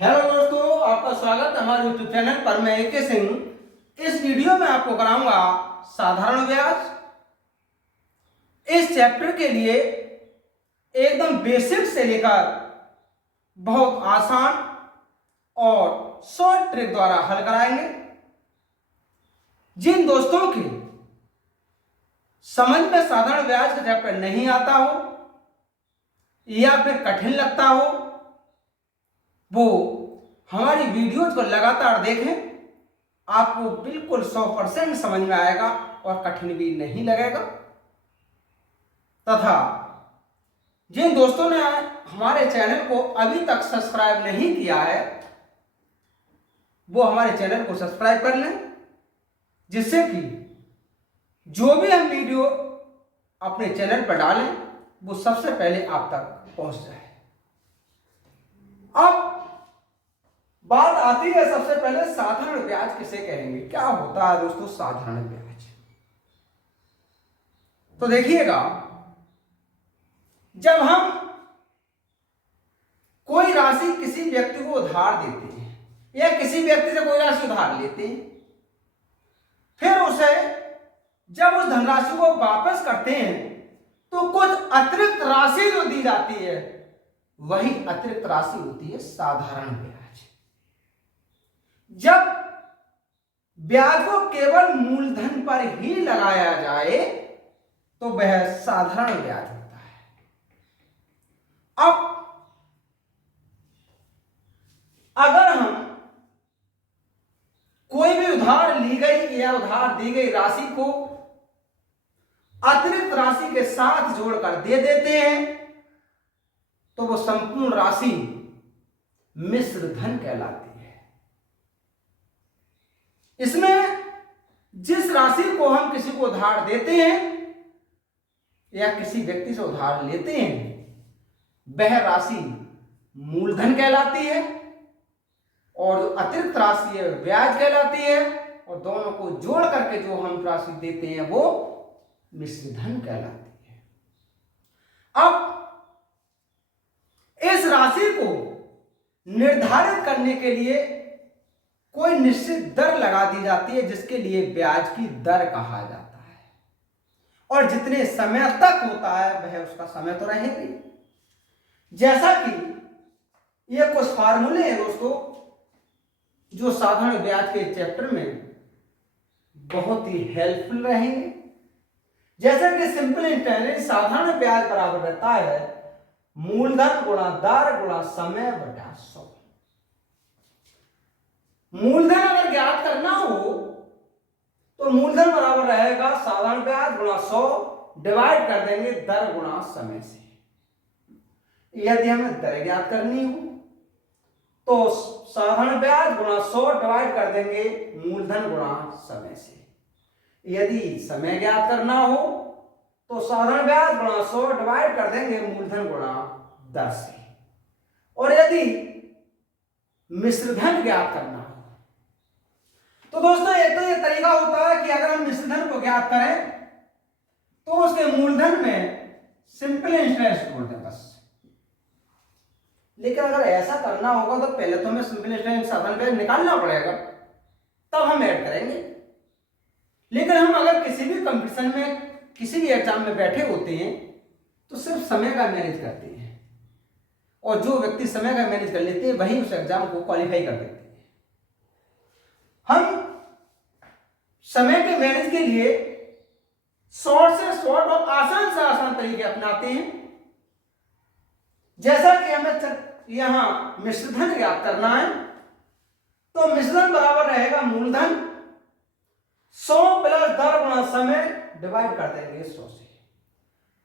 Hello दोस्तों, आपका स्वागत है हमारे यूट्यूब चैनल पर। मैं AK सिंह इस वीडियो में आपको कराऊंगा साधारण ब्याज। इस चैप्टर के लिए एकदम बेसिक से लेकर बहुत आसान और शॉर्ट ट्रिक द्वारा हल कराएंगे। जिन दोस्तों के समझ में साधारण ब्याज का चैप्टर नहीं आता हो या फिर कठिन लगता हो, वो हमारी वीडियोज को लगातार देखें। आपको बिल्कुल 100% समझ में आएगा और कठिन भी नहीं लगेगा। तथा जिन दोस्तों ने हमारे चैनल को अभी तक सब्सक्राइब नहीं किया है, वो हमारे चैनल को सब्सक्राइब कर लें, जिससे कि जो भी हम वीडियो अपने चैनल पर डालें वो सबसे पहले आप तक पहुंच जाए। अब बात आती है सबसे पहले साधारण ब्याज किसे कहेंगे। क्या होता है दोस्तों साधारण ब्याज? तो देखिएगा, जब हम कोई राशि किसी व्यक्ति को उधार देते हैं या किसी व्यक्ति से कोई राशि उधार लेते हैं, फिर उसे जब उस धनराशि को वापस करते हैं तो कुछ अतिरिक्त राशि जो दी जाती है, वही अतिरिक्त राशि होती है साधारण ब्याज। जब ब्याज को केवल मूलधन पर ही लगाया जाए तो वह साधारण ब्याज होता है। अब अगर हम कोई भी उधार ली गई या उधार दी गई राशि को अतिरिक्त राशि के साथ जोड़कर दे देते हैं तो वो संपूर्ण राशि मिश्र धन कहलाती है। इसमें जिस राशि को हम किसी को उधार देते हैं या किसी व्यक्ति से उधार लेते हैं, वह राशि मूलधन कहलाती है और जो अतिरिक्त राशि है ब्याज कहलाती है, और दोनों को जोड़ करके जो हम राशि देते हैं वो मिश्र धन कहलाती है। अब इस राशि को निर्धारित करने के लिए कोई निश्चित दर लगा दी जाती है, जिसके लिए ब्याज की दर कहा जाता है, और जितने समय तक होता है वह उसका समय तो रहेगी। जैसा कि ये कुछ फार्मूले हैं दोस्तों जो साधारण ब्याज के चैप्टर में बहुत ही हेल्पफुल रहेंगे। जैसा कि सिंपल इंटरेस्ट साधारण ब्याज बराबर रहता है मूलधन गुणा दर गुणा समय बटा 100। मूलधन अगर ज्ञात करना हो तो मूलधन बराबर रहेगा साधारण ब्याज गुणा 100 डिवाइड कर देंगे दर गुणा समय से। यदि हमें दर ज्ञात करनी हो तो साधारण ब्याज गुणा 100 डिवाइड कर देंगे मूलधन गुणा समय से। यदि समय ज्ञात करना हो तो साधारण ब्याज गुणा 100 डिवाइड कर देंगे मूलधन गुणा दर से। और यदि मिश्रधन ज्ञात करना हो तो दोस्तों एक तो ये तरीका होता है कि अगर हम मिश्रधन को ज्ञात करें तो उसके मूलधन में सिंपल इंटरेस्ट जोड़ दें बस। लेकिन अगर ऐसा करना होगा तो पहले तो हमें सिंपल इंटरेस्ट साधारण ब्याज निकालना पड़ेगा, तब हम ऐड करेंगे। लेकिन हम अगर किसी भी कंपटीशन में किसी भी एग्जाम में बैठे होते हैं तो सिर्फ समय का मैनेज करते हैं, और जो व्यक्ति समय का मैनेज कर लेते हैं वही उस एग्जाम को क्वालिफाई कर देते हैं। हम समय के मैनेज के लिए शॉर्ट से शॉर्ट और आसान से आसान तरीके अपनाते हैं। जैसा कि हमें यहां मिश्रधन ज्ञात करना है तो मिश्रधन बराबर रहेगा मूलधन 100 प्लस दर गुणा समय डिवाइड कर देंगे 100 से।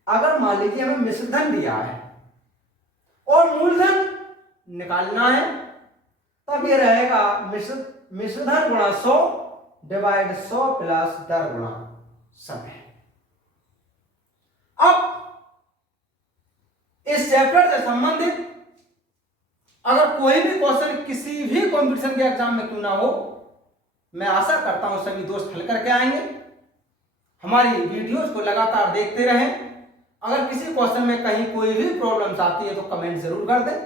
अगर मान लीजिए हमें मिश्रधन दिया है और मूलधन निकालना है तब ये रहेगा मिश्रधन गुणा 100 डिवाइड 100 प्लस दर गुणा समय। अब इस चैप्टर से संबंधित अगर कोई भी क्वेश्चन किसी भी कंपटीशन के एग्जाम में क्यों ना हो, मैं आशा करता हूं सभी दोस्त हल करके आएंगे। हमारी वीडियोस को लगातार देखते रहें। अगर किसी क्वेश्चन में कहीं कोई भी प्रॉब्लम्स आती है तो कमेंट जरूर कर दें।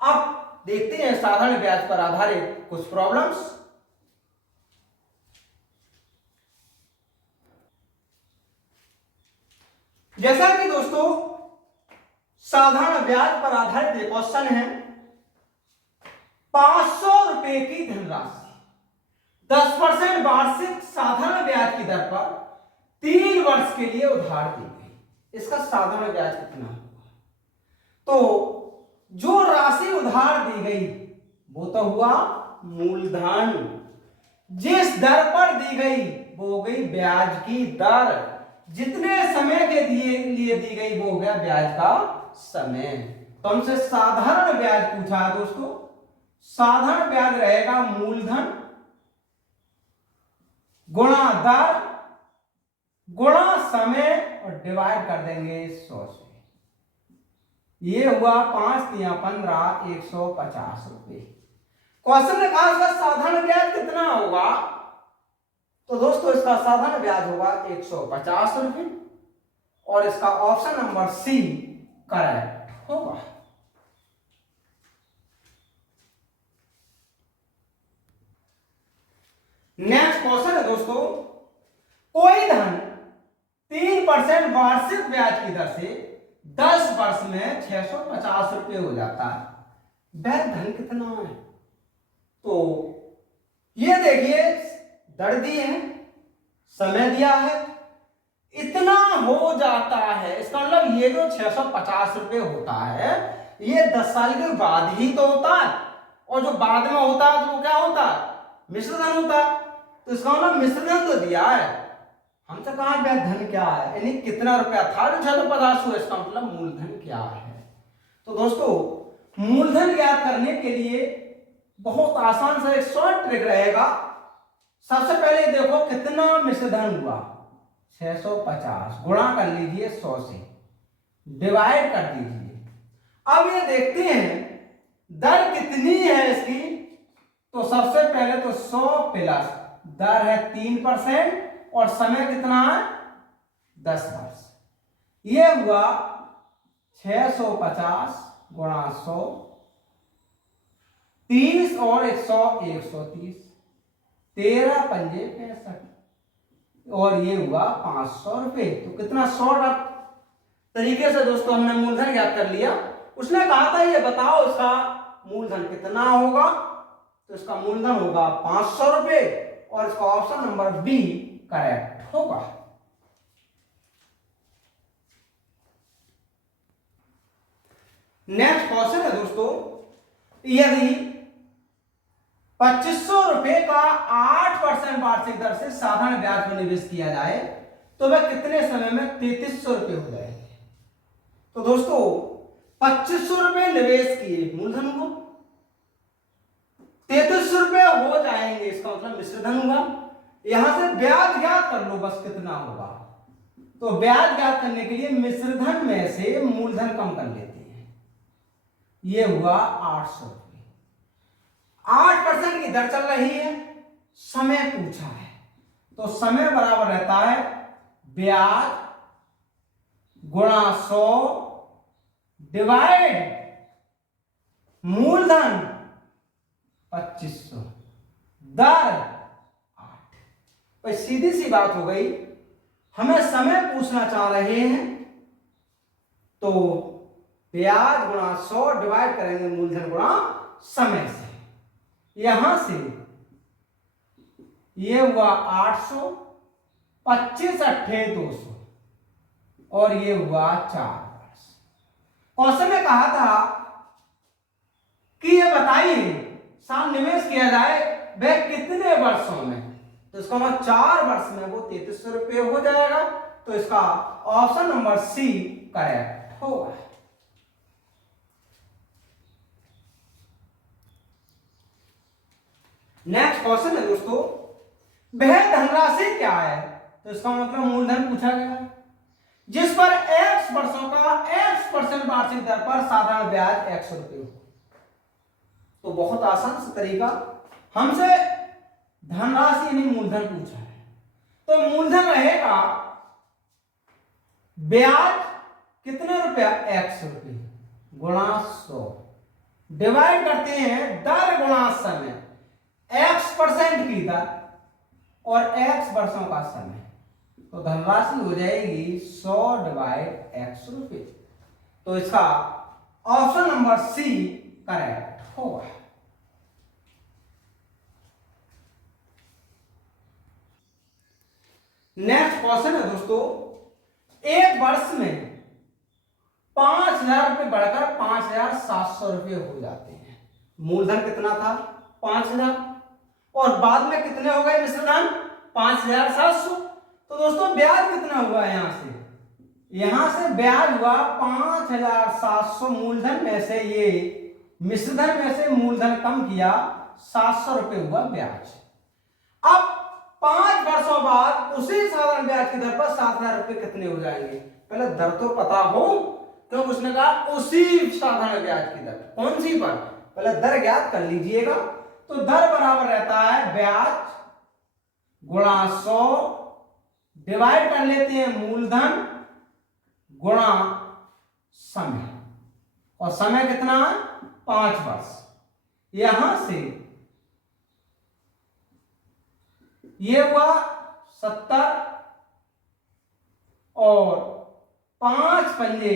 अब देखते हैं साधारण ब्याज पर आधारित कुछ प्रॉब्लम्स। जैसा कि दोस्तों साधारण ब्याज पर आधारित एक क्वेश्चन है, 500 रुपए की धनराशि 10% वार्षिक साधारण ब्याज की दर पर 3 वर्ष के लिए उधार दी गई। इसका साधारण ब्याज कितना होगा? तो जो राशि उधार दी गई वो तो हुआ मूलधन, जिस दर पर दी गई वो हो गई ब्याज की दर, जितने समय के लिए दी गई वो हो गया ब्याज का समय। तो हमसे साधारण ब्याज पूछा है दोस्तों, साधारण ब्याज रहेगा मूलधन गुणा दर गुणा समय और डिवाइड कर देंगे 100 से। ये हुआ 5 या 15 150 रुपए। क्वेश्चन ने कहा इसका साधारण ब्याज कितना होगा? तो दोस्तों इसका साधारण ब्याज होगा 150 रुपए और इसका ऑप्शन नंबर सी करेक्ट होगा। नेक्स्ट क्वेश्चन है दोस्तों, कोई धन 3% वार्षिक ब्याज की दर से 10 वर्ष में 650 रुपए हो जाता है। वह धन कितना है? तो ये देखिए दर दी है, समय दिया है, इतना हो जाता है। इसका मतलब ये जो 650 रुपए होता है ये 10 साल के बाद ही तो होता है, और जो बाद में होता है तो वो क्या होता है? मिश्रधन होता है। तो इसका मतलब मिश्रधन तो दिया है, हमसे कहा ब्याज धन क्या है, यानी कितना रुपया था जो 650 हुआ, इसका मतलब मूलधन क्या है। तो दोस्तों मूलधन ज्ञात करने के लिए बहुत आसान सा एक शॉर्ट ट्रिक रहेगा। सबसे पहले देखो कितना मिश्रधन हुआ, 650 गुणा कर लीजिए 100 से, डिवाइड कर दीजिए। अब ये देखते हैं दर कितनी है इसकी। तो सबसे पहले तो 100 प्लस दर है 3% और समय कितना है 10 वर्ष। ये हुआ 650 गुणा 100, 30 और 100 130, 13 पंजे 65 और ये हुआ 500 रुपए। तो कितना शॉर्ट तरीके से दोस्तों हमने मूलधन ज्ञात कर लिया। उसने कहा था ये बताओ इसका मूलधन कितना होगा। तो इसका मूलधन होगा 500 रुपए और इसका ऑप्शन नंबर बी करेक्ट होगा। नेक्स्ट क्वेश्चन है दोस्तों, यदि 2500 रुपए का 8% वार्षिक दर से साधारण ब्याज पर निवेश किया जाए तो वह कितने समय में 3300 रुपए हो जाएंगे। तो दोस्तों 2500 रुपए निवेश किए मूलधन को, 3300 रुपए हो जाएंगे, इसका मतलब मिश्रधन हुआ। यहां से ब्याज ज्ञात कर लो बस कितना होगा। तो ब्याज ज्ञात करने के लिए मिश्रधन में से मूलधन कम कर लेते हैं। ये हुआ 800 रुपए। 8% की दर चल रही है, समय पूछा है तो समय बराबर रहता है ब्याज गुणा 100 डिवाइड मूलधन 2500 दर 8। तो सीधी सी बात हो गई, हमें समय पूछना चाह रहे हैं तो ब्याज गुणा 100 डिवाइड करेंगे मूलधन गुणा समय से। यहां से ये हुआ 800, 25 अट्ठे 200 और ये हुआ 4 वर्ष। क्वेश्चन में कहा था कि ये बताइए साल निवेश किया जाए वह कितने वर्षों में। तो इसका मतलब 4 वर्ष में वो 3300 रुपये हो जाएगा। तो इसका ऑप्शन नंबर सी करेक्ट होगा। नेक्स्ट क्वेश्चन है दोस्तों, वह धनराशि क्या है। तो इसका मतलब मूलधन पूछा गया जिस पर x वर्षों का x% वार्षिक दर पर साधारण ब्याज 100 रुपये हो। तो बहुत आसान सा तरीका, हमसे धनराशि यानी मूलधन पूछा है तो मूलधन रहेगा ब्याज कितने रुपया 100 रुपये गुणा 100 डिवाइड करते हैं दर गुणा समय, x% की दर और x वर्षों का समय, तो धनराशि हो जाएगी 100/x रुपए। तो इसका ऑप्शन नंबर सी करेक्ट होगा। नेक्स्ट क्वेश्चन है दोस्तों, एक वर्ष में 5,000 रुपए बढ़कर 5,700 रुपए हो जाते हैं। मूलधन कितना था? 5,000, और बाद में कितने हो गए मिश्रधन? 5,700। तो दोस्तों ब्याज कितना हुआ? यहां से ब्याज हुआ 5,700। मूलधन में से ये मिश्रधन में से मूलधन कम किया, 700 रुपए हुआ ब्याज। अब 5 वर्षों बाद उसी साधारण ब्याज की दर पर 7,000 रुपए कितने हो जाएंगे? पहले दर तो पता हो, तो उसने कहा उसी साधारण ब्याज की दर। कौन सी पर? पहले दर ज्ञात कर लीजिएगा। तो दर बराबर रहता है ब्याज गुणा 100, डिवाइड कर लेते हैं मूलधन गुणा समय, और समय कितना है? 5 वर्ष। यहां से ये हुआ 70 और 5 पंजे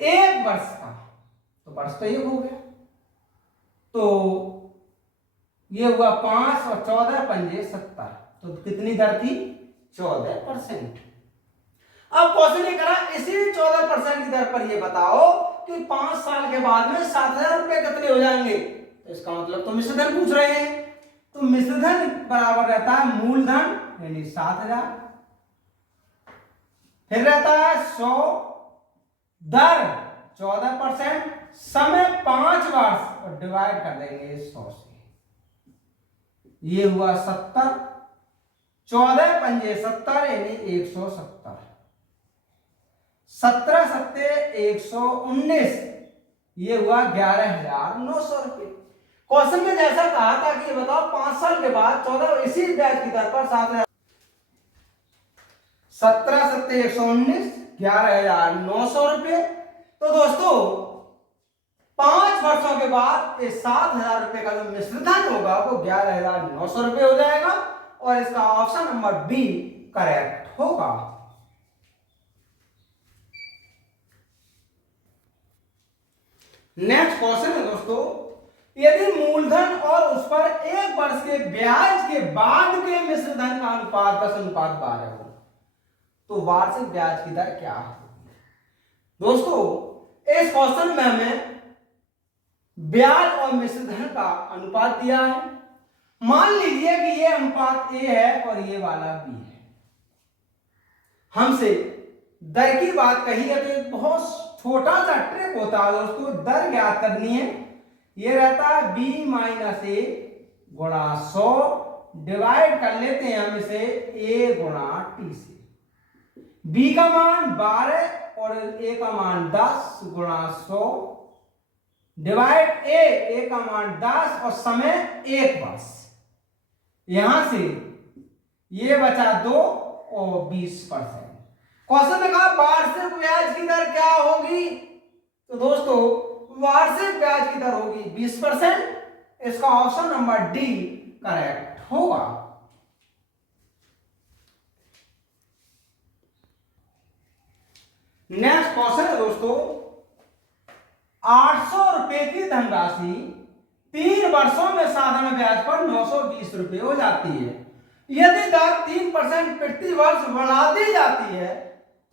1 वर्ष का, तो वर्ष तो 1 हो गया। तो ये हुआ 5 और 14 पंजे 70, तो कितनी दर थी? 14%। अब क्वेश्चन ये करा, इसी 14% की दर पर ये बताओ कि 5 साल के बाद में 7,000 रुपए कितने हो जाएंगे? तो इसका मतलब तो मिश्रधन पूछ रहे हैं, तो मिश्रधन बराबर रहता है मूलधन यानी 7,000, फिर रहता है 100, दर 14%, समय 5 वर्ष और डिवाइड कर देंगे 100 से। ये हुआ 70, 14 पंजे 70 यानी 170, 17 सत्ते 119, ये हुआ 11,900 रुपए। क्वेश्चन में जैसा कहा था कि ये बताओ 5 साल के बाद 14 इसी ब्याज की दर पर 7,000, 17 सत्ते 119, 11,900 रुपए। तो दोस्तों 5 वर्षों के बाद इस 7,000 रुपए का जो मिश्रधन होगा वो 11,900 रुपए हो जाएगा, और इसका ऑप्शन नंबर बी करेक्ट होगा। नेक्स्ट क्वेश्चन है दोस्तों, यदि मूलधन और उस पर 1 वर्ष के ब्याज के बाद के मिश्रधन का अनुपात 10:12 हो, तो वार्षिक ब्याज की दर क्या होगी? दोस्तों इस क्वेश्चन में हमें ब्याज और मिश्रधन का अनुपात दिया है। मान लीजिए कि ये अनुपात ए है और ये वाला बी है। हमसे दर की बात कही है, तो एक बहुत छोटा सा ट्रिक होता है दोस्तों, दर ज्ञात करनी है। ये रहता है b माइनस ए गुणा 100, डिवाइड कर लेते हैं हम इसे a गुणा टी से। b का मान 12 और a का मान 10 गुणा 100, डिवाइड a का मान 10 और समय 1 वर्ष। यहां से ये बचा 2 और 20%। क्वेश्चन में कहा वार्षिक ब्याज की दर क्या होगी? तो दोस्तों वार्षिक ब्याज की दर होगी 20%। इसका ऑप्शन नंबर डी करेक्ट होगा। नेक्स्ट क्वेश्चन है दोस्तों, 800 रुपए की धनराशि 3 वर्षों में साधारण ब्याज पर 920 रुपए हो जाती है। यदि दर 3% प्रति वर्ष बढ़ा दी जाती है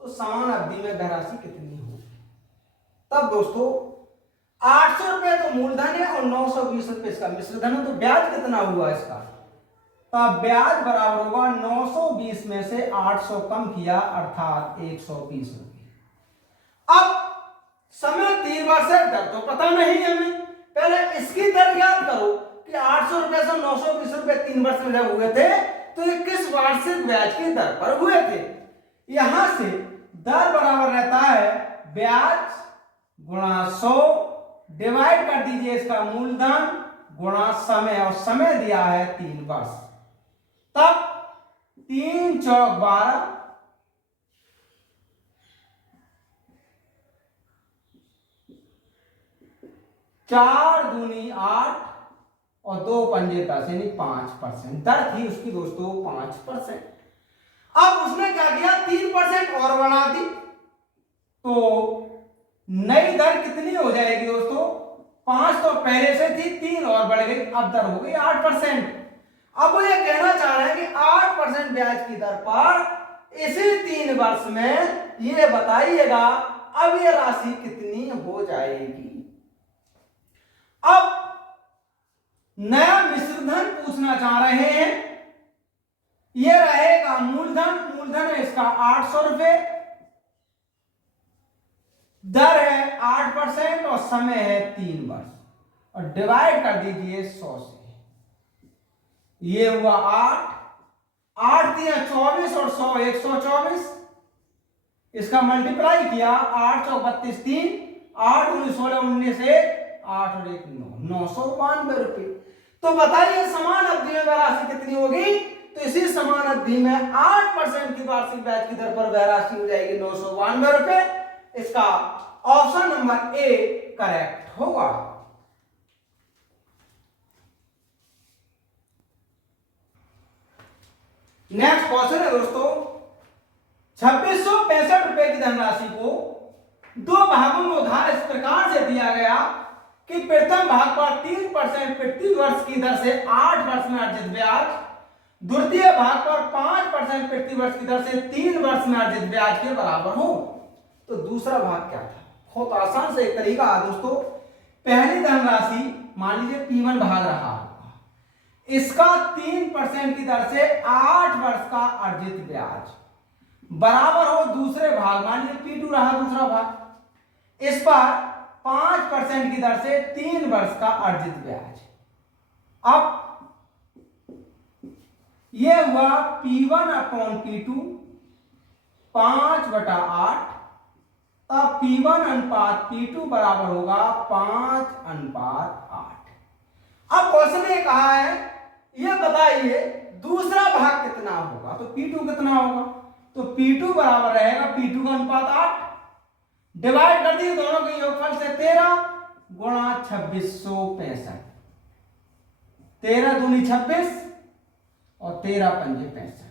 तो समान अवधि में धनराशि कितनी होगी? तब दोस्तों 800 रुपए तो मूलधन है और 920 रुपए इसका मिश्रधन है, तो ब्याज कितना हुआ इसका? तब ब्याज बराबर होगा 920 में से 800 कम किया अर्थात 120 रुपए। अब समय 3 वर्ष है, दर तो पता नहीं हमें, पहले इसकी दर ज्ञात करो कि 800 रुपए से 920 रुपए 3 वर्ष में जब हुए थे तो ये किस वार्षिक ब्याज की दर पर हुए थे? यहां से दर बराबर रहता है ब्याज गुणा 100, डिवाइड कर दीजिए इसका मूलधन गुणा समय, और समय दिया है 3 वर्ष। तब 3 चौक 12, 4 दूनी 8 और 2 पंजे 10 यानी 5%। दर थी उसकी दोस्तों 5%। अब उसने क्या किया, 3% और बढ़ा दी, तो नई दर कितनी हो जाएगी दोस्तों, 5 तो पहले से थी, 3 और बढ़ गई, अब दर हो गई 8%। अब वो ये कहना चाह रहे हैं कि 8% ब्याज की दर पर इसी 3 वर्ष में ये बताइएगा अब ये राशि कितनी हो जाएगी। अब नया मिश्रधन पूछना चाह रहे हैं, ये रहेगा मूलधन, मूलधन है इसका 800 रुपए, दर है 8% और समय है 3 वर्ष, और डिवाइड कर दीजिए 100 से। ये हुआ 8 दिया 24 और 100 124, इसका मल्टीप्लाई किया 8 चौक 32 3, 8 19 16 19 1 8 और 1 9, 992 रुपये। तो बताइए समान अवधि में राशि कितनी होगी, तो इसी समान अवधि में 8% की वार्षिक ब्याज की दर पर वह राशि हो जाएगी 992 रुपये। इसका ऑप्शन नंबर ए करेक्ट होगा। नेक्स्ट क्वेश्चन है दोस्तों, 2665 रुपए की धनराशि को 2 भागों में उधार इस प्रकार से दिया गया कि प्रथम भाग पर 3% प्रति वर्ष की दर से 8 वर्ष में अर्जित ब्याज, द्वितीय भाग पर 5% प्रति वर्ष की दर से 3 वर्ष में अर्जित ब्याज के बराबर हो। तो दूसरा भाग क्या था, बहुत आसान से एक तरीका है दोस्तों। पहली धनराशि मान लीजिए P1 भाग रहा होगा, इसका 3% की दर से 8 वर्ष का अर्जित ब्याज बराबर हो दूसरे भाग, मान लीजिए P2 रहा दूसरा भाग, इस पर 5% की दर से 3 वर्ष का अर्जित ब्याज। अब यह हुआ P1 अपॉन P2 5/8, तब P1 अनुपात P2 बराबर होगा 5/8। अब क्वेश्चन ये कहा है, ये बताइए दूसरा भाग कितना होगा, तो P2 कितना होगा, तो P2 बराबर रहेगा P2 का अनुपात 8, डिवाइड कर दिए दोनों के योगफल से 13 गुणा 2665, 13 दूनी 26 और 13 पंजे 65,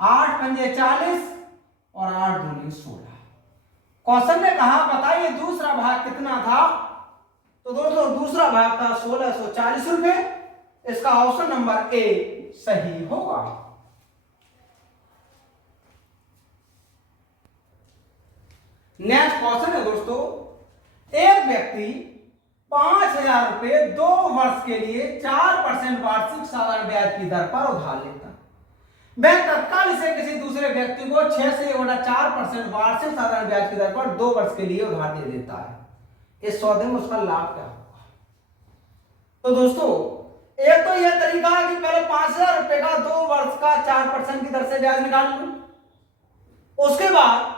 8 पंजे 40 और 8 दूनी 16। क्वेश्चन ने कहा बताइए दूसरा भाग कितना था, तो दोस्तों दूसरा भाग था 1640 रुपए। इसका ऑप्शन नंबर ए सही होगा। नेक्स्ट क्वेश्चन है दोस्तों, एक व्यक्ति 5000 रुपए 2 वर्ष के लिए 4% वार्षिक साधारण ब्याज की दर पर उधार लेता है। वह तत्काल इसे किसी दूसरे व्यक्ति को 6 से 4% वार्षिक साधारण ब्याज की दर पर 2 वर्ष के लिए उधार दे देता है। इस सौदे में उसका लाभ क्या होगा, तो दोस्तों एक तो यह तरीका है कि पहले 5000 रुपए का 2 वर्ष का 4% की दर से ब्याज निकाल लूं, उसके बाद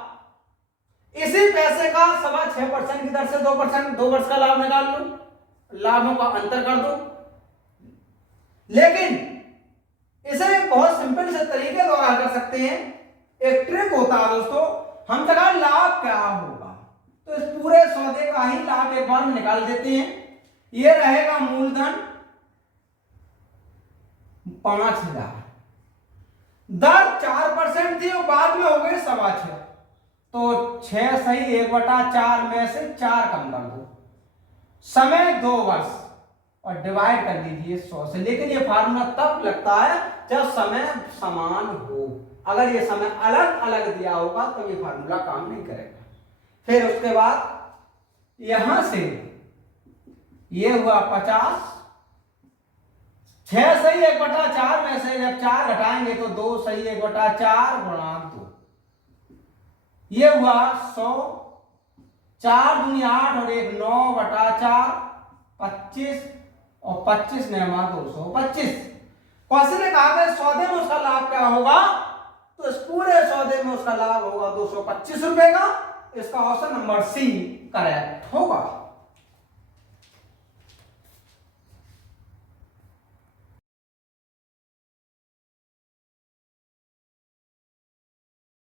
इसी पैसे का 6.25% की दर से 2% 2 वर्ष का लाभ निकाल लूं, लाभों का अंतर कर दो। लेकिन इसे एक बहुत सिंपल से तरीके द्वारा कर सकते हैं। एक ट्रिक होता है दोस्तों, हम तक लाभ क्या होगा, तो इस पूरे सौदे का ही लाभ एक बार निकाल देते हैं। ये रहेगा मूलधन 5000, दर 4% थी और बाद में हो गई 6.25, तो 6 सही 1/4 में से 4 कम कर दो, समय 2 वर्ष और डिवाइड कर दीजिए 100 से। लेकिन ये फार्मूला तब लगता है जब समय समान हो, अगर ये समय अलग अलग दिया होगा तो ये फार्मूला काम नहीं करेगा। फिर उसके बाद यहां से ये हुआ 50, 6 सही 1/4 में से जब 4 घटाएंगे तो 2 सही 1/4 गुणा 2, ये हुआ 100, 4 दूनी 8 और 1 9/4 25 और 25 ने हमारा 225। क्वेश्चन ने कहा कि सौदे में उसका लाभ क्या होगा, तो इस पूरे सौदे में उसका लाभ होगा 225 रुपए का। इसका ऑप्शन नंबर सी करेक्ट होगा।